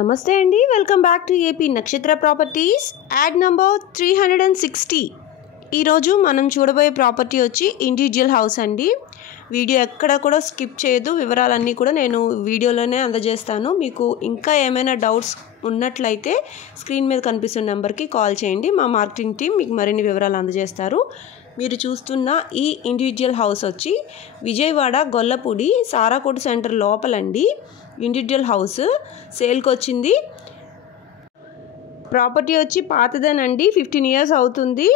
నమస్తే అండి, welcome back to AP నక్షత్ర ప్రాపర్టీస్. Add number 360. ఈరోజు మనం చూడబోయే ప్రాపర్టీ వచ్చి ఇండివిజువల్ హౌస్ అండి. వీడియో ఎక్కడ కూడా స్కిప్ చేయదు, వివరాలన్నీ కూడా నేను వీడియోలోనే అందజేస్తాను. మీకు ఇంకా ఏమైనా డౌట్స్ ఉన్నట్లయితే స్క్రీన్ మీద కనిపిస్తున్న నెంబర్కి కాల్ చేయండి. మా మార్కెటింగ్ టీం మీకు మరిన్ని వివరాలు అందజేస్తారు. మీరు చూస్తున్న ఈ ఇండివిజువల్ హౌస్ వచ్చి విజయవాడ గొల్లపూడి సారాకోట సెంటర్ లోపలండి. ఇండివిజువల్ హౌస్ సేల్కి వచ్చింది. ప్రాపర్టీ వచ్చి పాతదేనండి, 15 years అవుతుంది.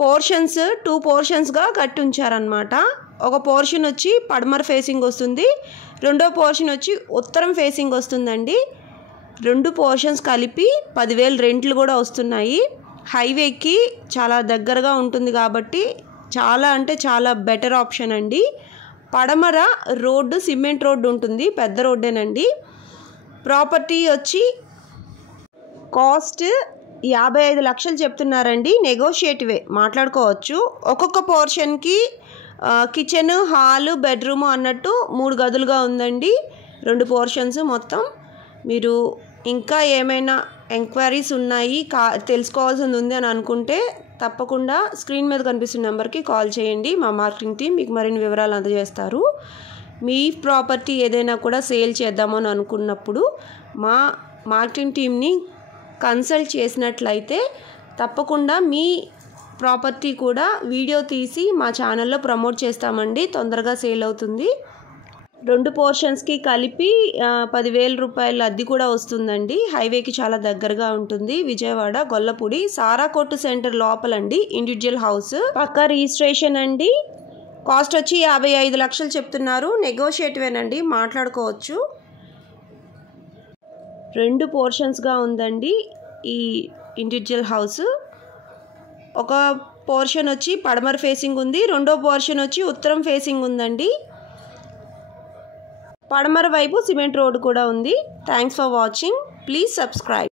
పోర్షన్స్ 2 పోర్షన్స్గా కట్టి ఉంచారనమాట. ఒక పోర్షన్ వచ్చి పడమర ఫేసింగ్ వస్తుంది, రెండో పోర్షన్ వచ్చి ఉత్తరం ఫేసింగ్ వస్తుందండి. 2 పోర్షన్స్ కలిపి 10,000 రెంట్లు కూడా వస్తున్నాయి. హైవేకి చాలా దగ్గరగా ఉంటుంది కాబట్టి చాలా అంటే చాలా బెటర్ ఆప్షన్ అండి. పడమర రోడ్డు సిమెంట్ రోడ్డు ఉంటుంది, పెద్ద రోడ్డేనండి. ప్రాపర్టీ వచ్చి కాస్ట్ 55 లక్షలు చెప్తున్నారండి. నెగోషియేటివే, మాట్లాడుకోవచ్చు. ఒక్కొక్క పోర్షన్కి కిచెన్, హాలు, బెడ్రూము అన్నట్టు 3 గదులుగా ఉందండి. 2 పోర్షన్స్ మొత్తం. మీరు ఇంకా ఏమైనా ఎంక్వైరీస్ ఉన్నాయి, తెలుసుకోవాల్సింది ఉంది అని అనుకుంటే తప్పకుండా స్క్రీన్ మీద కనిపిస్తున్న నెంబర్కి కాల్ చేయండి. మా మార్కెటింగ్ టీం మీకు మరిన్ని వివరాలు అందజేస్తారు. మీ ప్రాపర్టీ ఏదైనా కూడా సేల్ చేద్దామని అనుకున్నప్పుడు మా మార్కెటింగ్ టీంని కన్సల్ట్ చేసినట్లయితే తప్పకుండా మీ ప్రాపర్టీ కూడా వీడియో తీసి మా ఛానల్లో ప్రమోట్ చేస్తామండి. తొందరగా సేల్ అవుతుంది. 2 పోర్షన్స్కి కలిపి 10,000 రూపాయల అద్దె కూడా వస్తుందండి. హైవేకి చాలా దగ్గరగా ఉంటుంది. విజయవాడ గొల్లపూడి సారాకోట సెంటర్ లోపలండి ఇండివిజువల్ హౌస్. పక్కా రిజిస్ట్రేషన్ అండి. కాస్ట్ వచ్చి 55 లక్షలు చెప్తున్నారు. నెగోషియేటివేనండి, మాట్లాడుకోవచ్చు. 2 పోర్షన్స్గా ఉందండి ఈ ఇండివిజువల్ హౌస్. ఒక పోర్షన్ వచ్చి పడమర ఫేసింగ్ ఉంది, రెండో పోర్షన్ వచ్చి ఉత్తరం ఫేసింగ్ ఉందండి. పడమర వైపు సిమెంట్ రోడ్ కూడా ఉంది. Thanks for watching. Please subscribe.